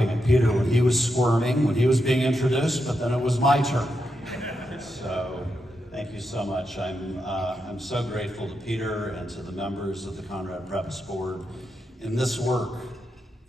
laughing at Peter when he was squirming, when he was being introduced, but then it was my turn. So, thank you so much. I'm so grateful to Peter and to the members of the Conrad Preps Board. In this work,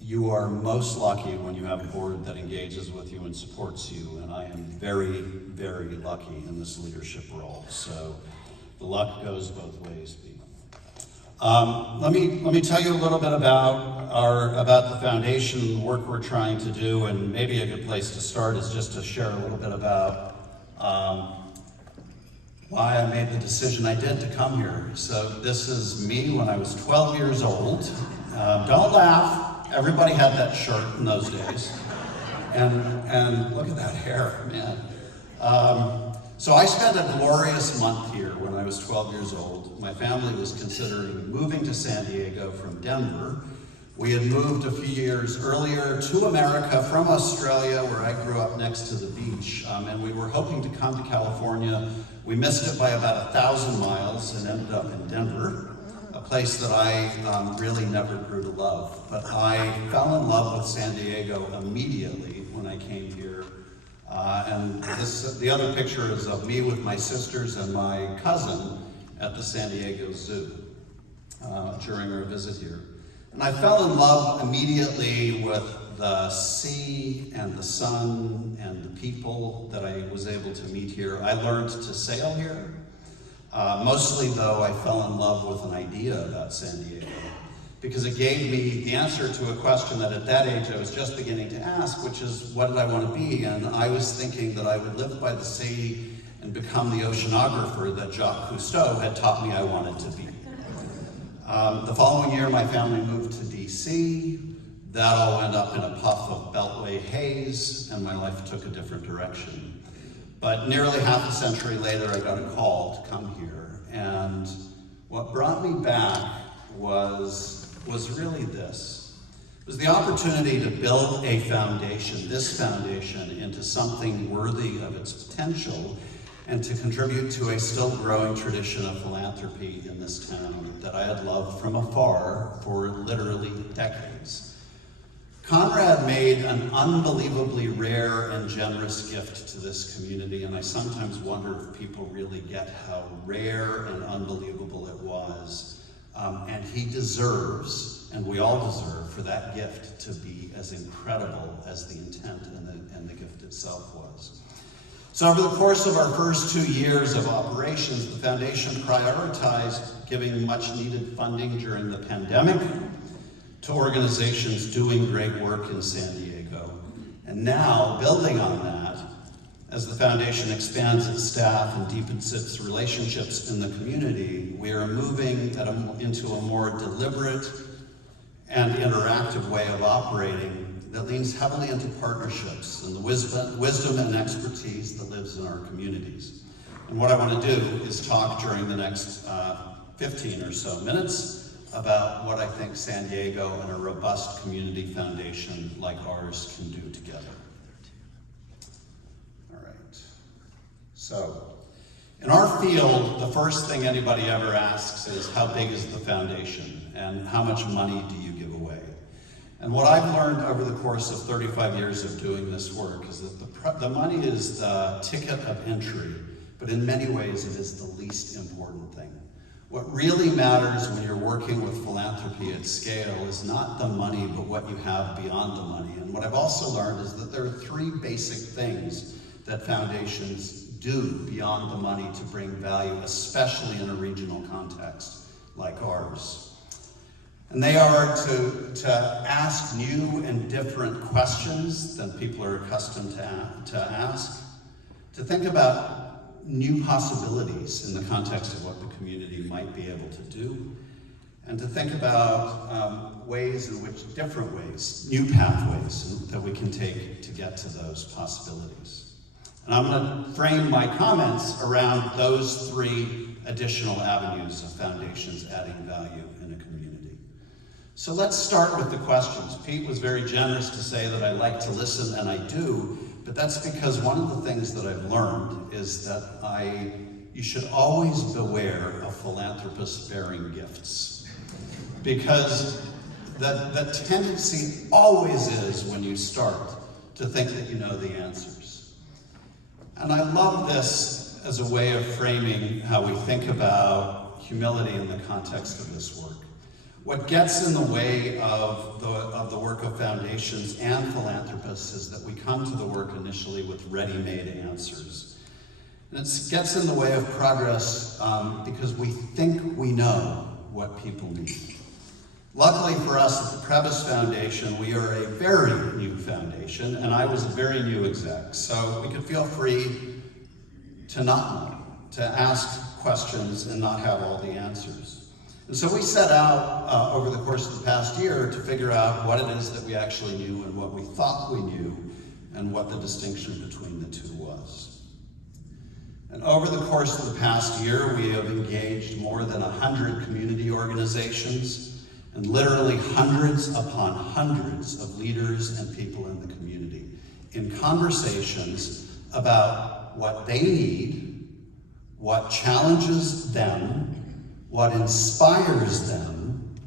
you are most lucky when you have a board that engages with you and supports you, and I am very, very lucky in this leadership role. So, the luck goes both ways, Pete. Let me tell you a little bit about the foundation and the work we're trying to do, and maybe a good place to start is just to share a little bit about why I made the decision I did to come here. So this is me when I was 12 years old. Don't laugh. Everybody had that shirt in those days. And look at that hair, man. So I spent a glorious month here when I was 12 years old. My family was considering moving to San Diego from Denver. We had moved a few years earlier to America from Australia, where I grew up next to the beach, and we were hoping to come to California. We missed it by about 1,000 miles and ended up in Denver, a place that I really never grew to love. But I fell in love with San Diego immediately when I came here. The other picture is of me with my sisters and my cousin at the San Diego Zoo during our visit here. And I fell in love immediately with the sea and the sun and the people that I was able to meet here. I learned to sail here. Mostly though, I fell in love with an idea about San Diego, because it gave me the answer to a question that at that age I was just beginning to ask, which is, what did I want to be? And I was thinking that I would live by the sea and become the oceanographer that Jacques Cousteau had taught me I wanted to be. The following year, my family moved to DC. That all went up in a puff of Beltway haze, and my life took a different direction. But nearly half a century later, I got a call to come here. And what brought me back was really this. It was the opportunity to build a foundation, this foundation, into something worthy of its potential, and to contribute to a still growing tradition of philanthropy in this town that I had loved from afar for literally decades. Conrad made an unbelievably rare and generous gift to this community, and I sometimes wonder if people really get how rare and unbelievable it was. And he deserves, and we all deserve, for that gift to be as incredible as the intent and the gift itself was. So over the course of our first 2 years of operations, the foundation prioritized giving much needed funding during the pandemic to organizations doing great work in San Diego. And now, building on that, as the foundation expands its staff and deepens its relationships in the community, we are moving into a more deliberate and interactive way of operating that leans heavily into partnerships and the wisdom and expertise that lives in our communities. And what I want to do is talk during the next 15 or so minutes about what I think San Diego and a robust community foundation like ours can do together. All right. So, in our field, the first thing anybody ever asks is, how big is the foundation and how much money do you give away? And what I've learned over the course of 35 years of doing this work is that the money is the ticket of entry, but in many ways it is the least important thing. What really matters when you're working with philanthropy at scale is not the money, but what you have beyond the money. And what I've also learned is that there are 3 basic things that foundations do beyond the money to bring value, especially in a regional context like ours. And they are to ask new and different questions than people are accustomed to ask, to think about new possibilities in the context of what the community might be able to do, and to think about different ways, new pathways that we can take to get to those possibilities. And I'm going to frame my comments around those 3 additional avenues of foundations adding value in a community. So let's start with the questions. Pete was very generous to say that I like to listen, and I do, but that's because one of the things that I've learned is that you should always beware of philanthropists bearing gifts. Because the tendency always is when you start to think that you know the answers. And I love this as a way of framing how we think about humility in the context of this work. What gets in the way of the work of foundations and philanthropists is that we come to the work initially with ready-made answers. And it gets in the way of progress because we think we know what people need. Luckily for us at the Prebys Foundation, we are a very new foundation, and I was a very new exec, so we could feel free to not know, to ask questions and not have all the answers. And so we set out over the course of the past year to figure out what it is that we actually knew and what we thought we knew and what the distinction between the two was. And over the course of the past year, we have engaged more than 100 community organizations and literally hundreds upon hundreds of leaders and people in the community in conversations about what they need, what challenges them, what inspires them,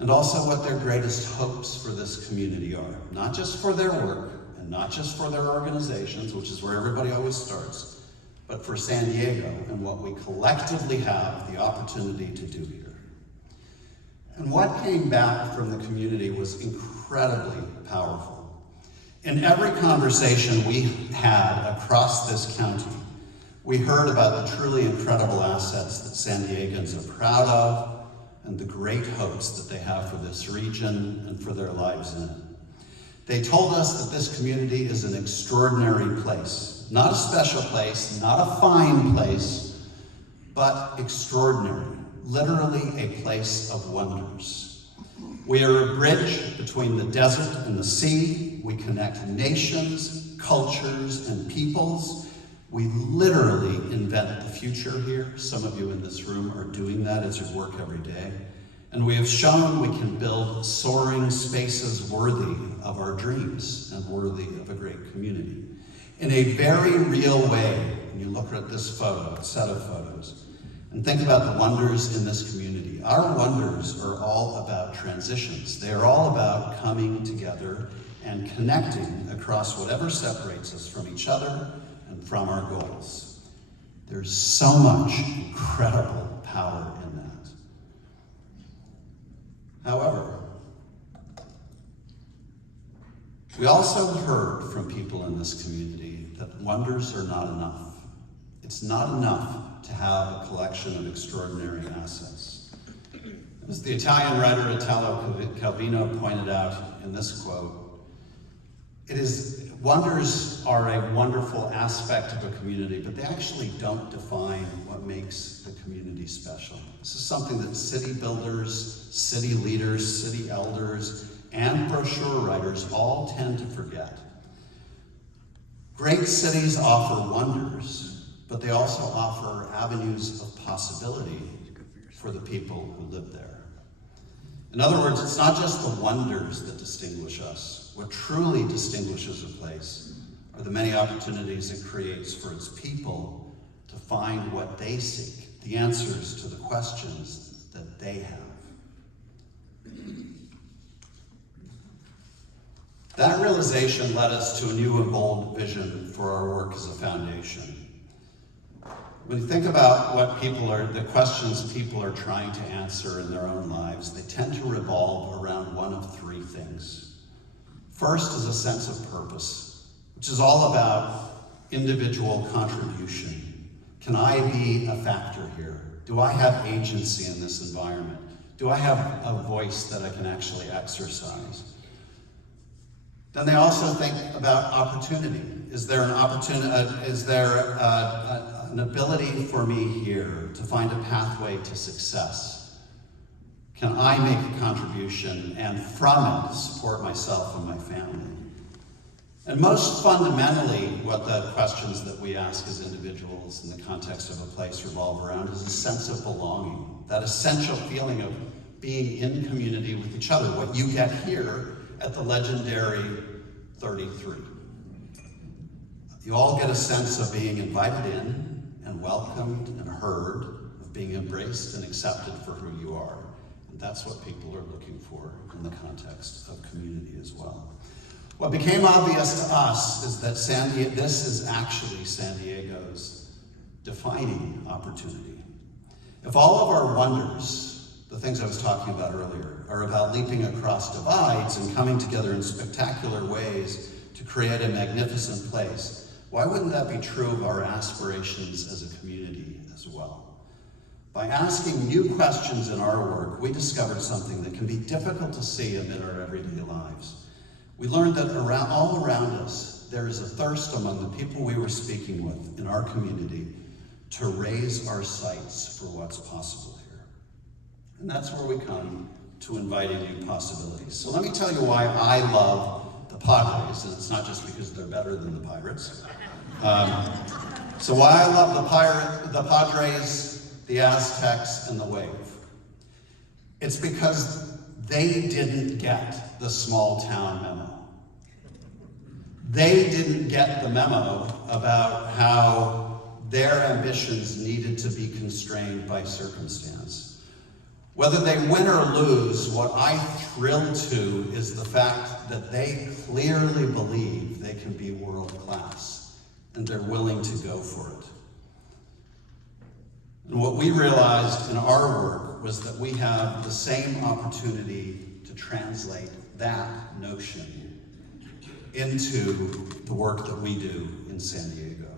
and also what their greatest hopes for this community are. Not just for their work, and not just for their organizations, which is where everybody always starts, but for San Diego and what we collectively have the opportunity to do here. And what came back from the community was incredibly powerful. In every conversation we had across this county, we heard about the truly incredible assets that San Diegans are proud of and the great hopes that they have for this region and for their lives in it. They told us that this community is an extraordinary place. Not a special place, not a fine place, but extraordinary. Literally a place of wonders. We are a bridge between the desert and the sea. We connect nations, cultures, and peoples. We literally invent the future here. Some of you in this room are doing that as you work every day. And we have shown we can build soaring spaces worthy of our dreams and worthy of a great community. In a very real way, when you look at this photo, set of photos, and think about the wonders in this community. Our wonders are all about transitions. They are all about coming together and connecting across whatever separates us from each other and from our goals. There's so much incredible power in that. However, we also heard from people in this community that wonders are not enough. It's not enough to have a collection of extraordinary assets. As the Italian writer Italo Calvino pointed out in this quote, wonders are a wonderful aspect of a community, but they actually don't define what makes the community special. This is something that city builders, city leaders, city elders, and brochure writers all tend to forget. Great cities offer wonders, but they also offer avenues of possibility for the people who live there. In other words, it's not just the wonders that distinguish us. What truly distinguishes a place are the many opportunities it creates for its people to find what they seek, the answers to the questions that they have. That realization led us to a new and bold vision for our work as a foundation. When you think about the questions people are trying to answer in their own lives, they tend to revolve around one of three things. First is a sense of purpose, which is all about individual contribution. Can I be a factor here? Do I have agency in this environment? Do I have a voice that I can actually exercise? Then they also think about opportunity. Is there an opportunity? An ability for me here to find a pathway to success? Can I make a contribution and from it support myself and my family? And most fundamentally, what the questions that we ask as individuals in the context of a place revolve around is a sense of belonging, that essential feeling of being in community with each other, what you get here at the legendary 33. You all get a sense of being invited in and welcomed and heard, of being embraced and accepted for who you are. And that's what people are looking for in the context of community as well. What became obvious to us is that this is actually San Diego's defining opportunity. If all of our wonders, the things I was talking about earlier, are about leaping across divides and coming together in spectacular ways to create a magnificent place, why wouldn't that be true of our aspirations as a community as well? By asking new questions in our work, we discovered something that can be difficult to see amid our everyday lives. We learned that all around us, there is a thirst among the people we were speaking with in our community to raise our sights for what's possible here. And that's where we come to inviting new possibilities. So let me tell you why I love the Padres, and it's not just because they're better than the Pirates. So why I love the Padres, the Aztecs, and the Wave. It's because they didn't get the small town memo. They didn't get the memo about how their ambitions needed to be constrained by circumstance. Whether they win or lose, what I thrill to is the fact that they clearly believe they can be world class, and they're willing to go for it. And what we realized in our work was that we have the same opportunity to translate that notion into the work that we do in San Diego.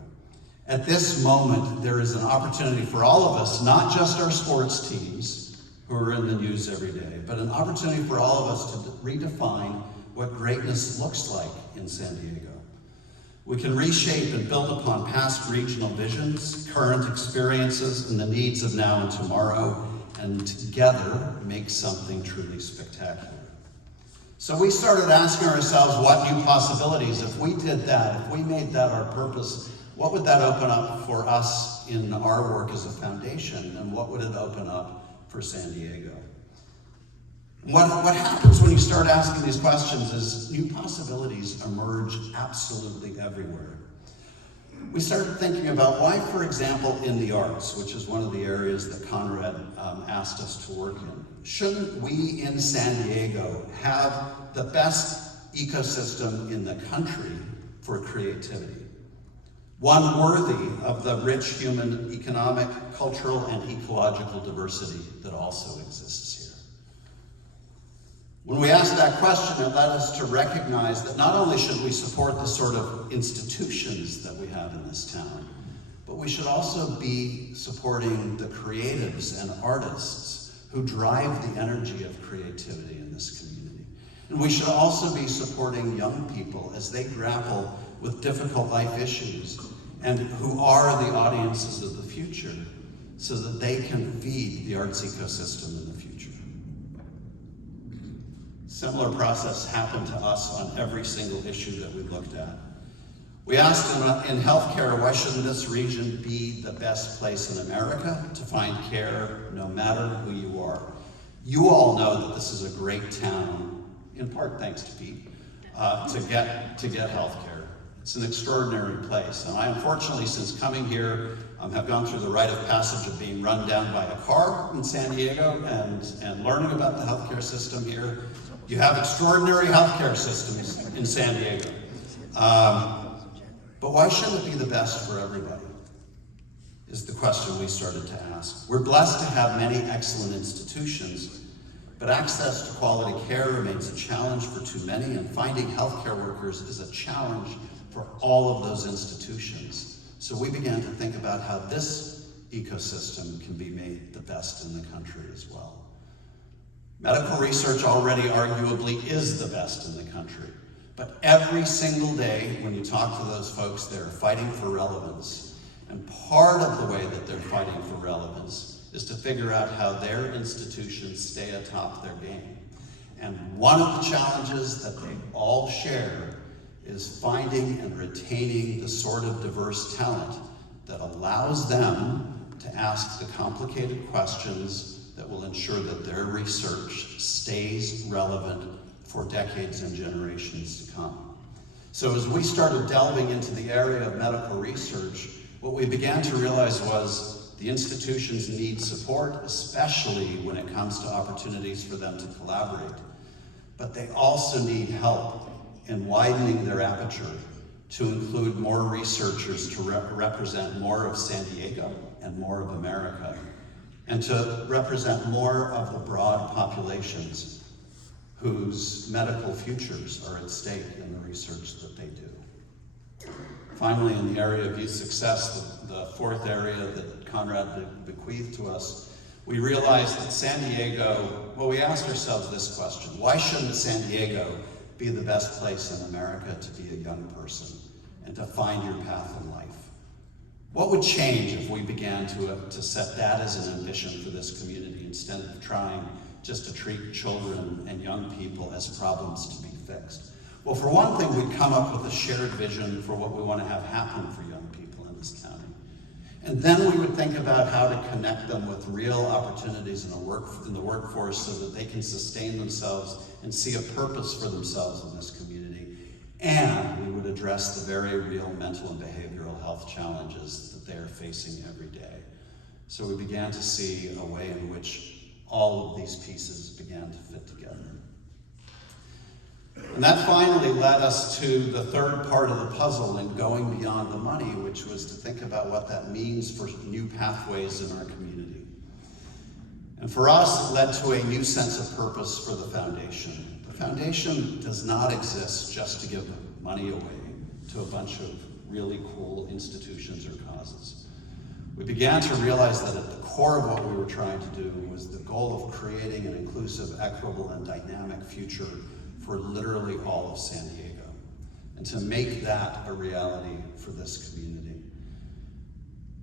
At this moment, there is an opportunity for all of us, not just our sports teams who are in the news every day, but an opportunity for all of us to redefine what greatness looks like in San Diego. We can reshape and build upon past regional visions, current experiences, and the needs of now and tomorrow, and together make something truly spectacular. So we started asking ourselves what new possibilities, if we did that, if we made that our purpose, what would that open up for us in our work as a foundation, and what would it open up for San Diego? What happens when you start asking these questions is new possibilities emerge absolutely everywhere. We started thinking about why, for example, in the arts, which is one of the areas that Conrad asked us to work in, shouldn't we in San Diego have the best ecosystem in the country for creativity? One worthy of the rich human, economic, cultural, and ecological diversity that also exists here. When we asked that question, it led us to recognize that not only should we support the sort of institutions that we have in this town, but we should also be supporting the creatives and artists who drive the energy of creativity in this community. And we should also be supporting young people as they grapple with difficult life issues and who are the audiences of the future so that they can feed the arts ecosystem in the future. Similar process happened to us on every single issue that we looked at. We asked in healthcare, why shouldn't this region be the best place in America to find care no matter who you are? You all know that this is a great town, in part thanks to Pete, to get healthcare. It's an extraordinary place. And I, unfortunately, since coming here, have gone through the rite of passage of being run down by a car in San Diego and learning about the healthcare system here. You have extraordinary healthcare systems in San Diego. But why shouldn't it be the best for everybody? Is the question we started to ask. We're blessed to have many excellent institutions, but access to quality care remains a challenge for too many, and finding healthcare workers is a challenge for all of those institutions. So we began to think about how this ecosystem can be made the best in the country as well. Medical research already arguably is the best in the country, but every single day when you talk to those folks, they're fighting for relevance. And part of the way that they're fighting for relevance is to figure out how their institutions stay atop their game. And one of the challenges that they all share is finding and retaining the sort of diverse talent that allows them to ask the complicated questions that will ensure that their research stays relevant for decades and generations to come. So as we started delving into the area of medical research, what we began to realize was The institutions need support, especially when it comes to opportunities for them to collaborate. But they also need help in widening their aperture to include more researchers to represent more of San Diego and more of America, and to represent more of the broad populations whose medical futures are at stake in the research that they do. Finally, in the area of youth success, the fourth area that Conrad bequeathed to us, we realized that San Diego, well, we asked ourselves this question: why shouldn't San Diego be the best place in America to be a young person and to find your path in life? What would change if we began to set that as an ambition for this community instead of trying just to treat children and young people as problems to be fixed? Well, for one thing, we'd come up with a shared vision for what we want to have happen for young people in this county. And then we would think about how to connect them with real opportunities in the workforce so that they can sustain themselves and see a purpose for themselves in this community. And we would address the very real mental and behavioral health challenges that they are facing every day. So we began to see a way in which all of these pieces began to fit together. And that finally led us to the third part of the puzzle in going beyond the money, which was to think about what that means for new pathways in our community. And for us, it led to a new sense of purpose for the foundation. The foundation does not exist just to give money away to a bunch of really cool institutions or causes. We began to realize that at the core of what we were trying to do was the goal of creating an inclusive, equitable, and dynamic future for literally all of San Diego, and to make that a reality for this community.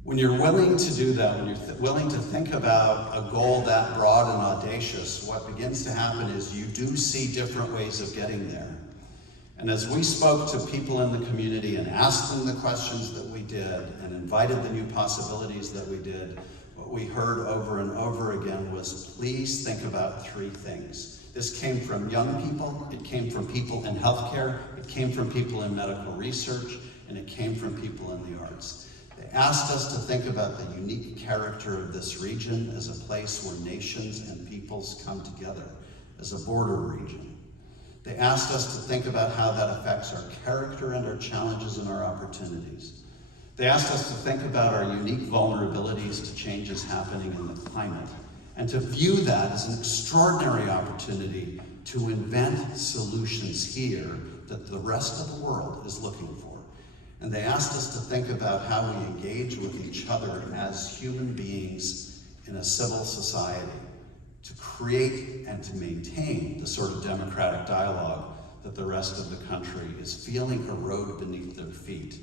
When you're willing to do that, when you're willing to think about a goal that broad and audacious, what begins to happen is you do see different ways of getting there. And as we spoke to people in the community and asked them the questions that we did and invited the new possibilities that we did, what we heard over and over again was, please think about three things. This came from young people, it came from people in healthcare, it came from people in medical research, and it came from people in the arts. They asked us to think about the unique character of this region as a place where nations and peoples come together, as a border region. They asked us to think about how that affects our character and our challenges and our opportunities. They asked us to think about our unique vulnerabilities to changes happening in the climate, and to view that as an extraordinary opportunity to invent solutions here that the rest of the world is looking for. And they asked us to think about how we engage with each other as human beings in a civil society to create and to maintain the sort of democratic dialogue that the rest of the country is feeling erode beneath their feet,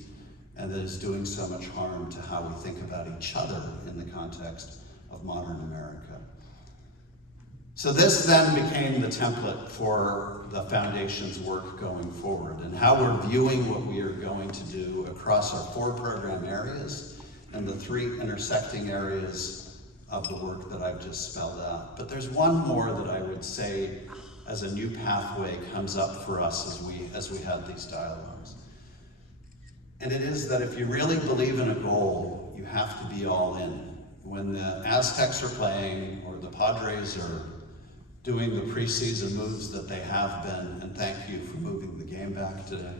and that is doing so much harm to how we think about each other in the context of modern America. So this then became the template for the foundation's work going forward, and how we're viewing what we are going to do across our 4 program areas and the 3 intersecting areas of the work that I've just spelled out. But there's one more that I would say as a new pathway comes up for us as we have these dialogues. And it is that if you really believe in a goal, you have to be all in. When the Aztecs are playing or the Padres are doing the preseason moves that they have been, and thank you for moving the game back today.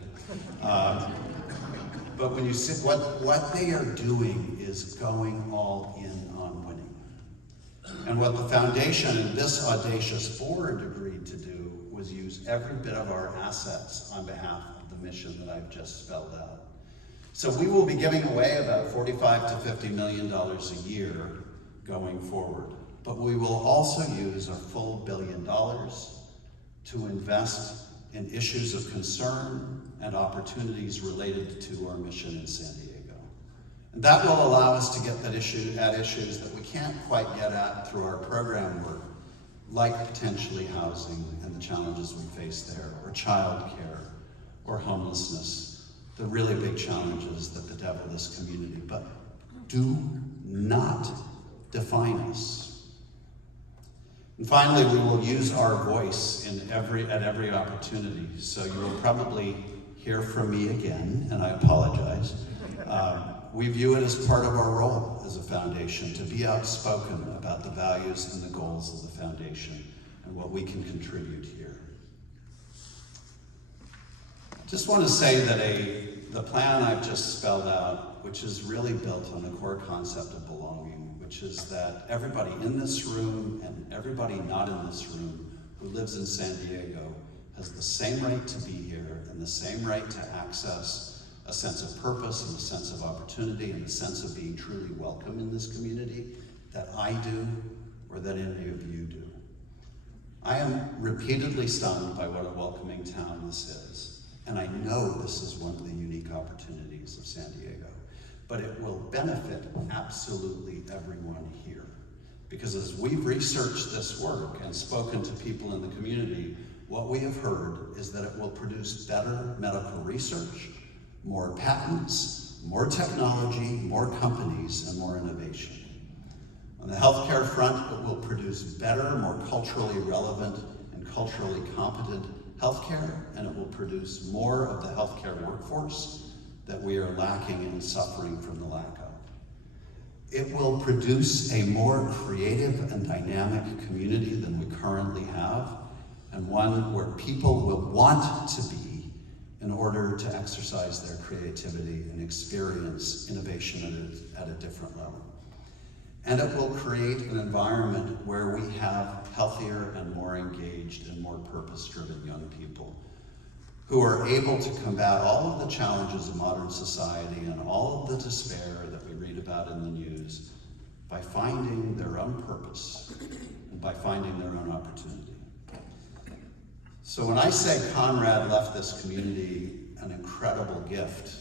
But when you see what they are doing is going all in on winning. And what the foundation and this audacious board agreed to do was use every bit of our assets on behalf of the mission that I've just spelled out. So we will be giving away about $45 to $50 million a year going forward. But we will also use our full $1 billion to invest in issues of concern and opportunities related to our mission in San Diego. And that will allow us to get at issues that we can't quite get at through our program work, like potentially housing and the challenges we face there, or childcare, or homelessness, the really big challenges that bedevil this community, but do not define us. And finally, we will use our voice at every opportunity. So you will probably hear from me again, and I apologize, we view it as part of our role as a foundation to be outspoken about the values and the goals of the foundation and what we can contribute here. I just want to say that the plan I've just spelled out, which is really built on the core concept of belonging, which is that everybody in this room and everybody not in this room who lives in San Diego has the same right to be here and the same right to access a sense of purpose and a sense of opportunity and a sense of being truly welcome in this community that I do or that any of you do. I am repeatedly stunned by what a welcoming town this is, and I know this is one of the unique opportunities of San Diego, but it will benefit absolutely everyone here. Because as we've researched this work and spoken to people in the community, what we have heard is that it will produce better medical research, more patents, more technology, more companies, and more innovation. On the healthcare front, it will produce better, more culturally relevant and culturally competent healthcare, and it will produce more of the healthcare workforce that we are lacking and suffering from the lack of. It will produce a more creative and dynamic community than we currently have, and one where people will want to be in order to exercise their creativity and experience innovation at a different level. And it will create an environment where we have healthier and more engaged and more purpose-driven young people who are able to combat all of the challenges of modern society and all of the despair that we read about in the news by finding their own purpose and by finding their own opportunity. So when I say Conrad left this community an incredible gift,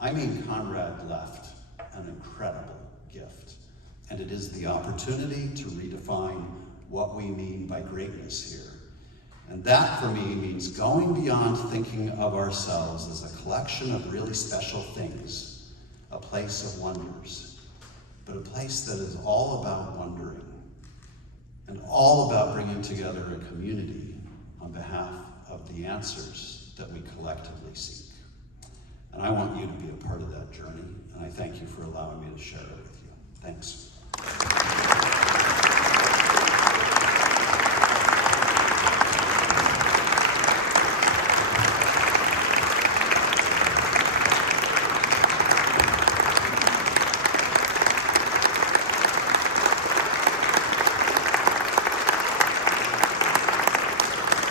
I mean Conrad left an incredible gift. And it is the opportunity to redefine what we mean by greatness here. And that for me means going beyond thinking of ourselves as a collection of really special things, a place of wonders, but a place that is all about wondering and all about bringing together a community on behalf of the answers that we collectively seek. And I want you to be a part of that journey, and I thank you for allowing me to share it with you. Thanks.